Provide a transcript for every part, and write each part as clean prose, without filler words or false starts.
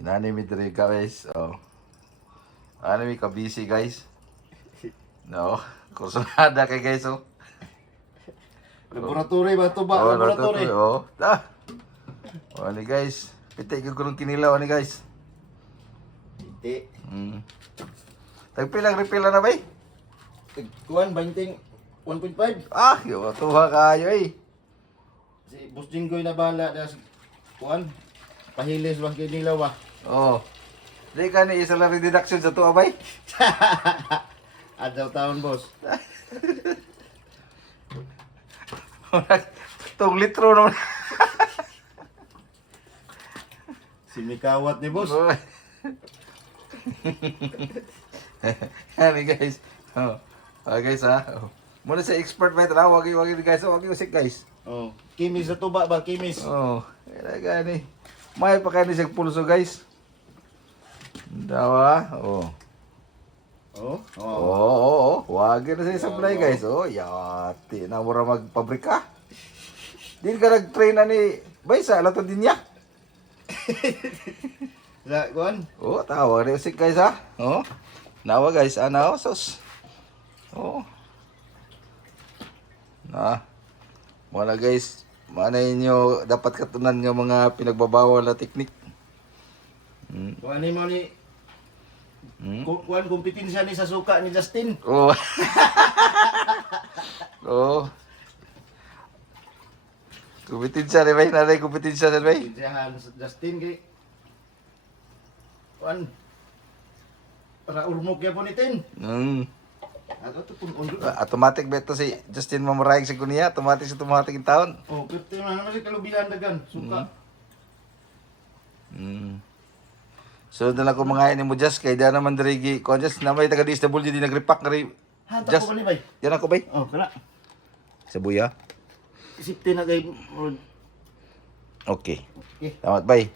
Inani mi diri guys. Oh. Ano mi ka busy guys? No. Kursunada kay guys oh. Laboratory ba ito ba? Oh, Laboratory. oh. Ah. Oh, ni guys. Pitik ko kulong kinilaw ni guys. Hindi. Tagpilang refill na ba? Kuan, 20, 1.5. Ah, yo tuha kayo eh. Si Boss Jinggoy na bahala na kuan. Pahilis bang kinilaw ba? Oh. Di ka ni salary deduction sa tuwa bay? Adlaw taon, boss. 2 litro naman. Si Mikawat ni boss. Hani guys. Oh. Guys ha. Oh. Muna sa expert ba ito na? Wagi guys. Wagi usik guys. Oh, kimis na tuba ba? Kimis. Oh. Kaya gani. May pa kayo ni sa pulso guys. Dawa. Oh. Oh. Oo. Wagi na sa supply guys. Oh, yati na mura magpabrika. Din ka nag-train na ni bay sa lato din niya. Sa kuan? Oh, tawa ni usik guys ha. Oh. Nawa guys, ano sos. Oh. Na. Wala guys, mana inyo dapat katunan nga mga pinagbabawal na teknik. Kuan ni mo ni kuan kompetensya ni sa suka ni Justin. Oh. Oh. Kompetensya rin ba? Nanay kompetensya rin ba? Kompetensyahan sa Justin kay kuan para urmok ya po ni Tin. Ato to pun undo. Automatic beto si Justin Mamaraig sa kuniya. Automatic yung taon. Oh, pero naman si kalubihan dagan suka. So na lang ko mga ini mo just kay da naman dirigi ko just na may taga DSWD nagrepack na rin. Hanta Just ko ba ni bay? yan ako bay. Oh, kana. Sa buya. Isipti na kay Okay. Okay. Salamat bay.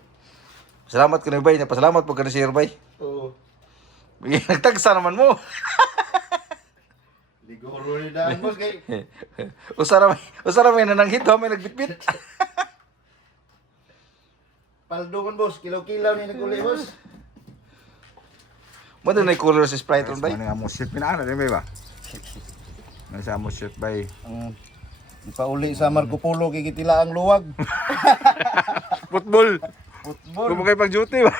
Salamat ka na bay. Napasalamat po ka na sir bay. Oh, Nagtagsa naman mo. liguro ni daan boss kay Usara may nananghit may nagbitbit. paldo man boss, kilaw-kilaw ni naguli boss. Mo na color sa Sprite ron bay. Ano nga mo shoot pinaano din ba? Nasa mo shoot bay. Ipauli sa Marco Polo kay kitila ang luwag. Football. Football. Kung kay pag duty ba.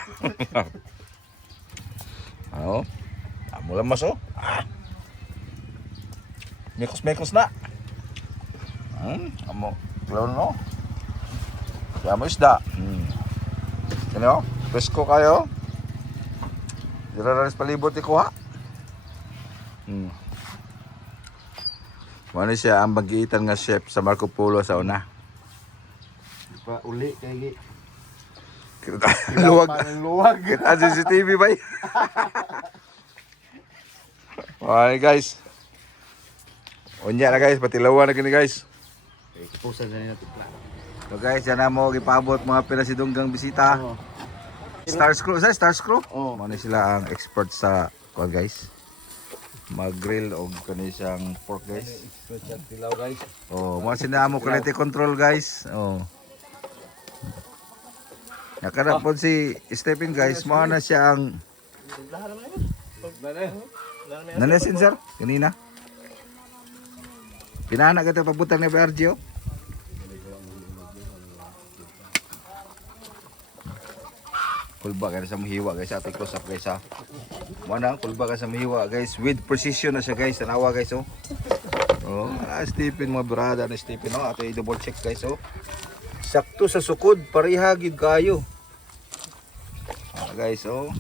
Oh. Amo lang mas oh. Mekos na. Amo. Clown no. Kaya mo isda. Ano? Presko kayo. Diraras palibot ikuha. Mano siya ang bagitan nga chef sa Marco Polo sa una. Ipauli kay Luwag. luwag. Ang CCTV ba? Okay guys. Unya na guys, patilawan na kini guys. Pusa na natin plan. So guys, yan na mo gipabot mga pila si Dunggang bisita. Oh. Stars Crew, sa Stars Crew. Oh. Mano sila ang expert sa kuan guys. Mag-grill o kani siyang pork guys. Tilaw guys. Oh, mga sinamo quality control guys. Oh. Nakara po si Stephen guys, mo na siya ang nanasin sir, kanina. Pinana ka ito pabutang ni Bergio. Kulba ka na sa mahiwa guys, ate close up guys ha. Mana, kulba ka sa mahiwa guys, with precision na siya guys, tanawa guys oh. Oh, Stephen mga brada na Stephen oh, ato i-double check guys oh. Sakto sa sukod, pareha gid kayo. Guys oh.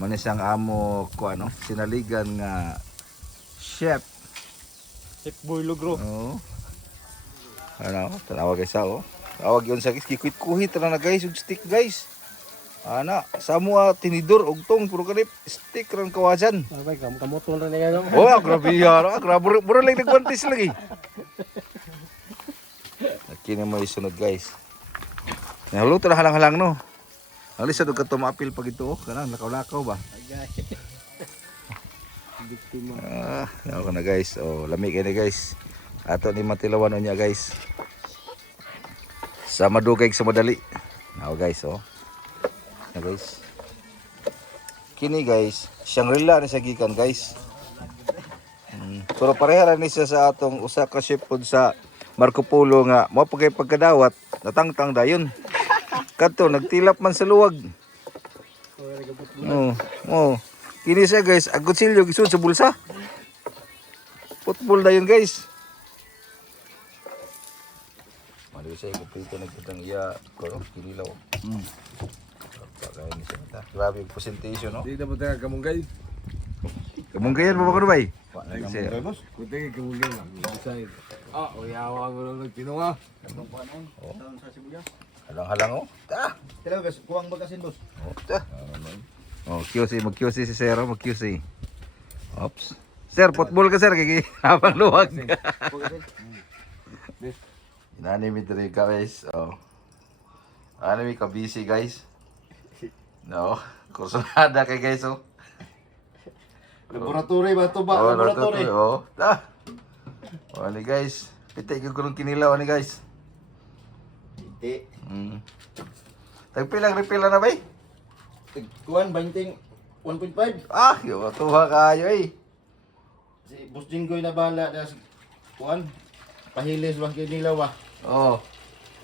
Man siyang amo ko ano, sinaligan nga chef. Chef Boy Lugro. Oh. Ano, tanawa guys oh. Tawag yun sa kikuit-kuhit na guys, ug stick guys. Ana, sa mga tinidor og tong puro kanip stick ron kawasan. Abay kamoton ra niya. Oh, grabe yaro, grabe buro lang nagwantis lagi. Kini mo isunod guys. Naluto na halang-halang no. Ang lisod og kato maapil pag ito, kanang lakaw-lakaw ba. Ako na guys. Oh, lami kay ni guys. Ato ni matilawan niya guys. Sa madugay sa madali. Now guys oh. na guys. Kini guys, Shangri-La ni sa gikan guys. Pero pareha ra ni siya sa atong usa ka ship pod sa Marco Polo nga mo pagay pagkadawat natangtang dayon. Kadto nagtilap man sa luwag. Oh. Kini siya guys, agutsilyo gisud sa bulsa. Football dayon guys. Mali siya kompleto nagtang iya ko kinilaw. Pagay ni siya ta. Grabe yung presentation no. Di dapat tayo kamunggay. Kamungkayan mo ba ko bay? Kamunggay, boss. Kunti kamunggay lang. Beside. Uyawa ko lang nagtinunga. Halang-halang oh. Ta. Kailan guys, kuwang bagasin, boss. Oh, ta. Oh, QC, mag-QC si Sir, mag-QC. Oops. Sir, football ka sir, kaya habang luwag. Inanimi diri ka guys. Oh. Animi ka busy guys. No, kursunada kay guys oh. Laboratory ba ito ba? Oh, Laboratory. oh. Ta. Oh, ni guys. Pitik yung kulong kinilaw ni guys. Hindi. Tagpilang refill na ba eh? Kuwan, 20, 1.5. Ah, yung tuha kayo eh. Si Boss Jinggoy na bahala na kuwan. Pahilis ba kinilaw ba? Oh.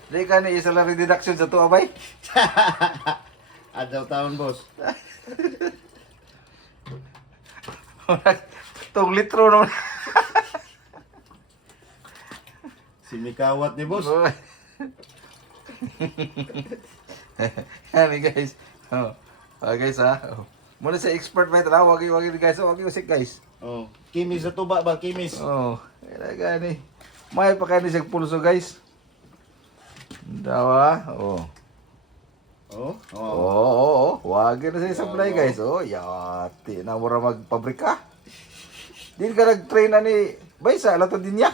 Di ka ni salary deduction sa tuwa bay? Adaw taon, boss. 2 litro naman. Si Mikawat ni boss. Yan guys. Oh. Guys ha. Oh. Muna sa expert ba ito na? Wag guys. Wag usik guys. Oh, kimis sa tuba ba, kimis. Oh. Kaya gani. May pa kayo sa pulso guys. Dawa. Oh. Oh, Oo. Wag na sa supply guys. Oh, yati na mura magpabrika. Din ka nag-train na ni Baysa, lato din niya.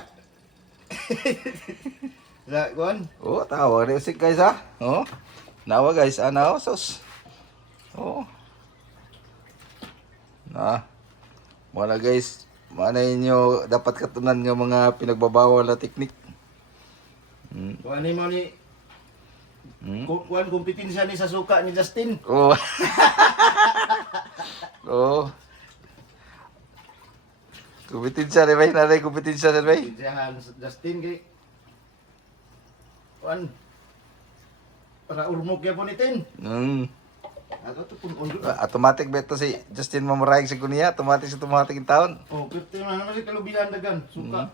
Sa kuwan? Oh, tawa ni usik guys ha. Oh. Nawa guys, ano sos. Oh. Na. Wala guys, mana inyo dapat katunan nga mga pinagbabawal na teknik. Kuwan ni mo ni kuwan kompetensya ni sa suka ni Justin. Oh. Oh. Kompetensya rin ba? Nanay kompetensya rin ba? Kompetensyahan sa Justin kay kuwan. Para urmok ya po ni Tin. Ato to pun undo. Automatic beto si Justin mamurayag sa kuniya. Automatic yung taon. Oh, pero na naman si kalubihan dagan suka.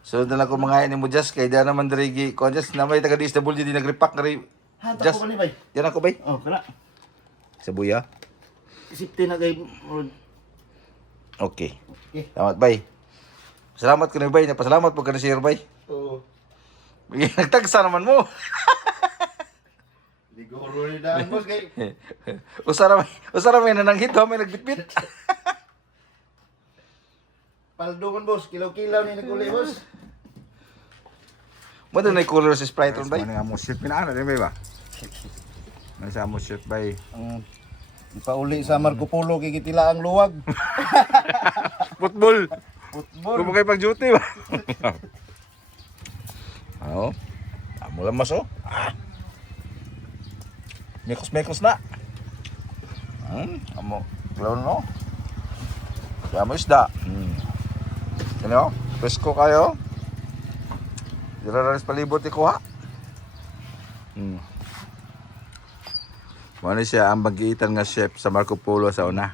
So na lang ko mga ini mo just kay da naman dirigi ko just na may taga DSWD di nagrepack na rin. Hanta Just ko ba ni bay? yan ako bay. Oh, kana. Sa buya. Safety na kay Okay. Okay. Salamat bay. Salamat ko na bay. Napasalamat po ka na share bay. Oh. Nagtagsa naman mo. Liguro ni daan boss kay Usara may nananghit ha, may nagbitbit. paldo kon boss, kilaw-kilaw ni naguli boss. Mo na color sa Sprite ron bay. Ano nga mo ship pinaana din ba? Nasa mo ship bay. Ipauli sa Marco Polo kay kitila ang luwag. Football. Football. Kung kayo pag duty ba? Oo. Amo lang mas oh. Mekos na. Amo. Clown no. Amo isda. Ano? Presko kayo. Dira rin palibot ikuha. Mano siya ang bagitan nga chef sa Marco Polo sa una.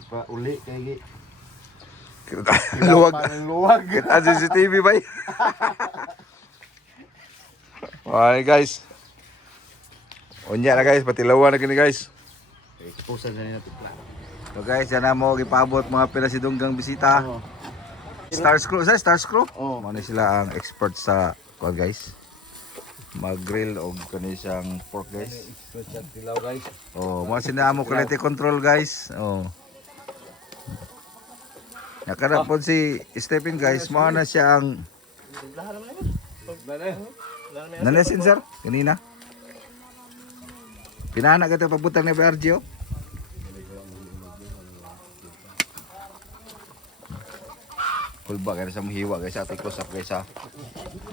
Ipauli kay Luwag. luwag. Kita sa CCTV ba? Okay guys. Unya na guys, patilawan na kini guys. Exposa na niya tipla. So guys, yan na mo ipabot mga pinasidunggang bisita. Star Screw, Star Screw? Oh. Mano sila ang expert sa kuwan guys. Mag-grill o kani siyang pork guys. Tilaw guys. Oh, mo sinamo quality control guys. Oh. Nakara po si Stephen guys, mo na siya ang nanasin sir kanina. Pinana ka ito pagbutang ni BRG oh. Kulba kaya sa mahiwa guys, ating close up guys ha.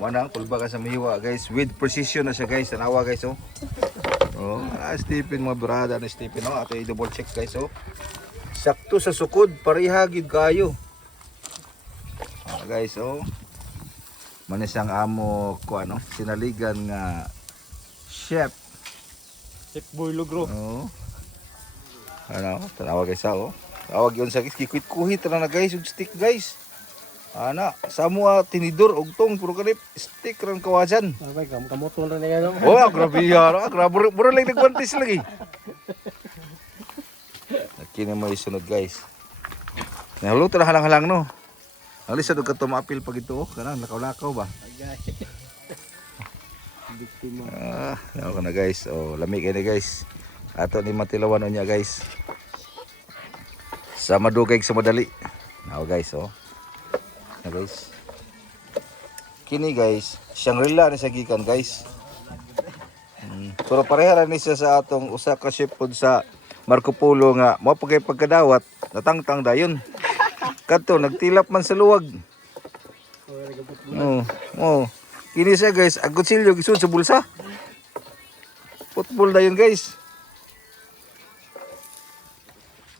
Mana kulba ka sa mahiwa guys. With precision na siya guys. Tanawa guys oh. Oh, Stephen mga brada na Stephen oh. Ato i-double check guys oh. Sakto sa sukod, pareha gid kayo. Guys oh. Manisang amo ko ano, sinaligan nga chef. Chef Boy Logro. Oh. Ano, tanawa guys oh. Tawag yun sa guys, kikuhit na guys, yung stick guys. Ana, samua tinidor og tong puro kanip stick ran kawasan. Sabay kamoton ra niya no. Oh, grabe yaro, grabe puro lang nagwantis lagi. Kini mo isunod guys. Naluto na halang-halang no. Alis sa dugat tumapil pag ito oh, kanang lakaw-lakaw ba. Ako na guys. Oh, lamig ini guys. Ato ni matilawan niya guys. Sa madugay sa madali. Now guys oh. Na guys. Kini guys, Shangri-La ni sa gikan guys. Pero pareha ra ni siya sa atong usa ka ship pod sa Marco Polo nga mao pagay pagkadawat natangtang dayon. Kadto nagtilap man sa luwag. Oh. Kini siya guys, agutsilyo gisud sa bulsa. Football dayon guys.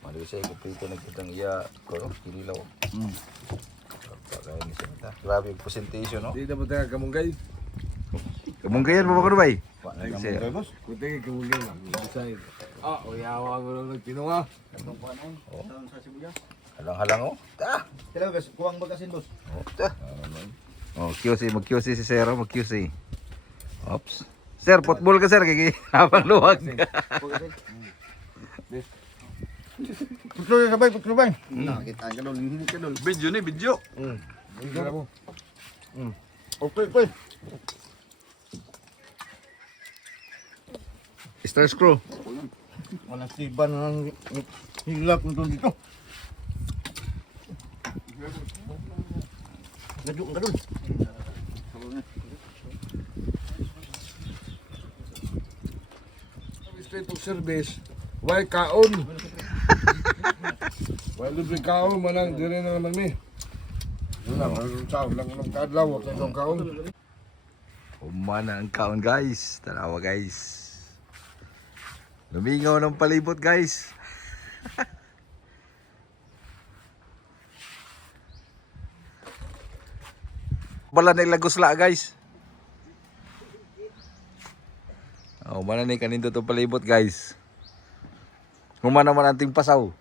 Mali siya kompleto nagkitang iya ko kinilaw. Grabe yung presentation, no? Di dapat tayo kamunggay. Kamungkayan mo ba ko bay? Kamunggay, boss. Kunti kayo kamunggay lang. Design. Uyawa ko lang nagtinunga. Halang-halang, oh. Ta! Kailan guys, kuwang bagasin boss. Oh, ta! Oh, QC, mag-QC si Sir, mag-QC. Oops. Sir, football ka, sir. Kaya habang luwag. Putlo sabay, putlo bay. Nakita ka doon, hindi ka doon. Video ni, video. Okay. Star screw. Walang siban ng hilap nito dito. Gadyo ka doon. Straight to service. Why kaon? Why libre kaon? Manang dire na naman mi. Wala, lang ng kadlaw. Wala ng kaon. Umana ang kaon, guys. Tanawa, guys. Lumingaw ng palibot, guys. Bala na ilagosla, guys. Oh, mana ni kanin to palibot, guys. Humana naman ating pasaw.